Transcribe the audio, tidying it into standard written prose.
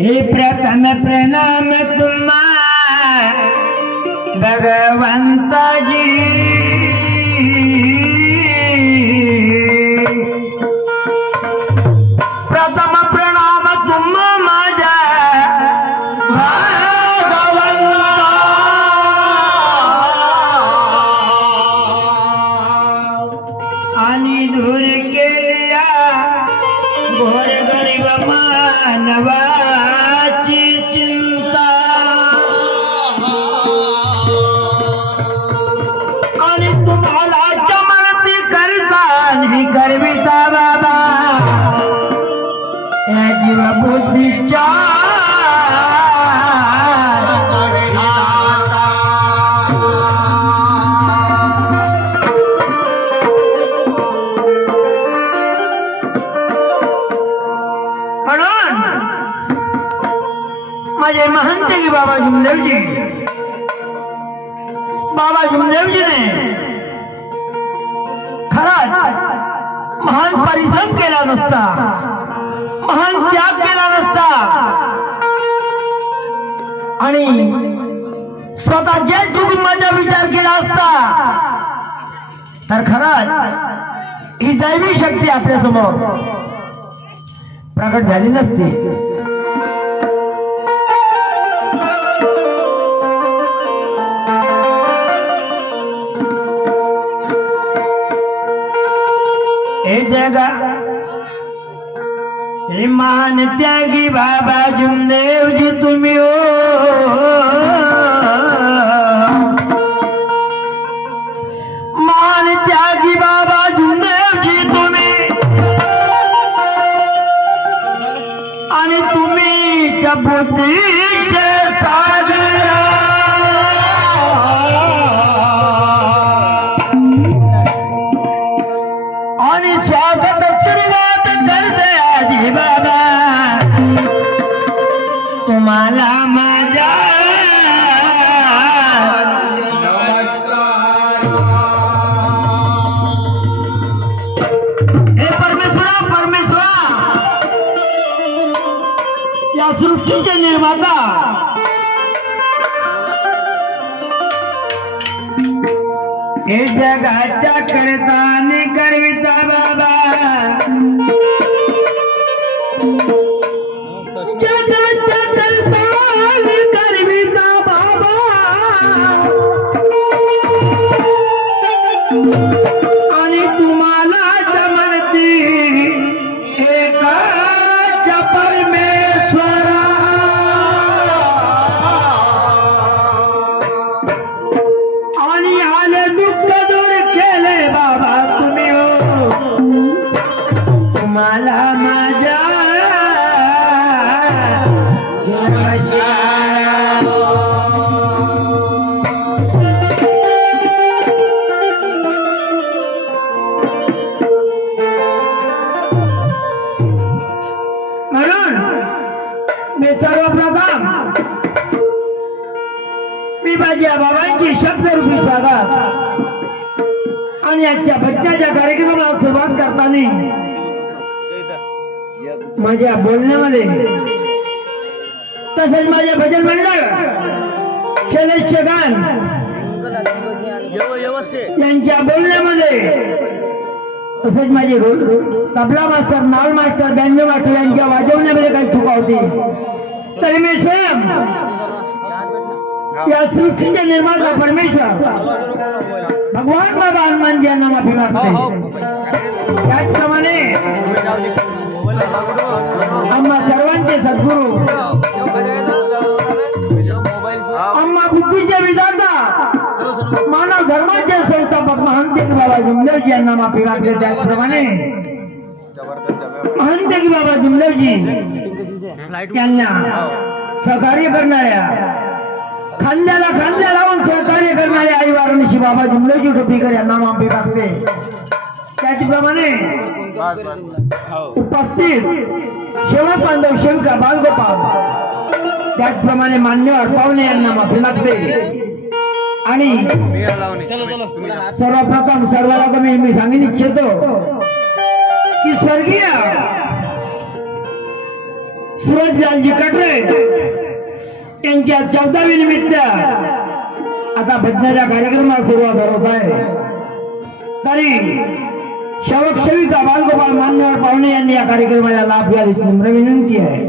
हे प्रथम प्रणाम तुम्हा भगवंता जी प्रथम प्रणाम तुम्हा माझ्या भगवंता आणि दूर केल्या घोर गरीब मानवाची चिंता आणि तुम्हाला चमनती करता आणि करविता बाबा या जीव बुद्धीच्या माझे महंत की बाबा जुमदेवजी ने खरंच महान परिश्रम केला नसता, महान त्याग केला नसता आणि स्वतःच्या कुटुंबाचा विचार केला असता तर खरंच ही दैवी शक्ती आपल्या समोर प्रकट झाली नसती. जगा हे महान त्यागी बाबा जुमदेवजी तुम्ही हो महान त्यागी बाबा जुमदेवजी तुम्ही आणि तुम्ही बुद्धीचे सागर आणि स्वागत सुरुवात करते आजी बाबा तुम्हाला माझ्या हे परमेश्वरा या सृष्टीचे निर्माता हे जगाच्या करता आणि करविता बाबा जगाच्या करता आणि करविता बाबा आणि तुम्हाला जमनती एकाच्या परमेश्वरा आणि आले दुःख दूर केले बाबा तुम्ही हो तुम्हाला माझ्या म्हणून मी सर्वप्रथम मी माझ्या बाबांची शब्दरूपी स्वागत आणि आजच्या भजनाच्या कार्यक्रमाला सुरुवात करताना माझ्या बोलण्यामध्ये तसेच माझे भजन मंडळ शैलेश गान यांच्या बोलण्यामध्ये तसेच माझे तबला मास्टर नाल मास्टर बँजो मास्टर यांच्या वाजवण्यामध्ये काही चुका होती तरी मी स्वयं या सृष्टीचे निर्माता परमेश्वर भगवान बाबा हनुमान यांना माफी मागते. त्याचप्रमाणे आम्हा सर्वांचे सद्गुरू आम्हा बुद्धीचे विधाता मानव धर्माचे संस्थापक महंत बाबा जुमदेवजी यांना माफी मागते. त्याचप्रमाणे महंत बाबा जुमदेवजी यांना सहकार्य करणाऱ्या खांद्याला खांद्या लावून सहकार्य करणारे आई वाराणसी बाबा जुमदेवजी टोपीकर यांना माफी मागते. त्याचप्रमाणे उपस्थित शेवट पांडव शेवका बालगोपाल त्याचप्रमाणे मान्यवर पावले यांना माफी मागते. आणि सर्वप्रथम सर्वाला मी सांगू इच्छितो की स्वर्गीय सूरजलालजी कटरे यांच्या 14वी निमित्त आता भजनाच्या कार्यक्रमाला सुरुवात होत आहे. तरी सेवक सेविका बालगोपाल मान्यवर पाहुणे यांनी या कार्यक्रमाला लाभ घ्यायची नम्र विनंती आहे.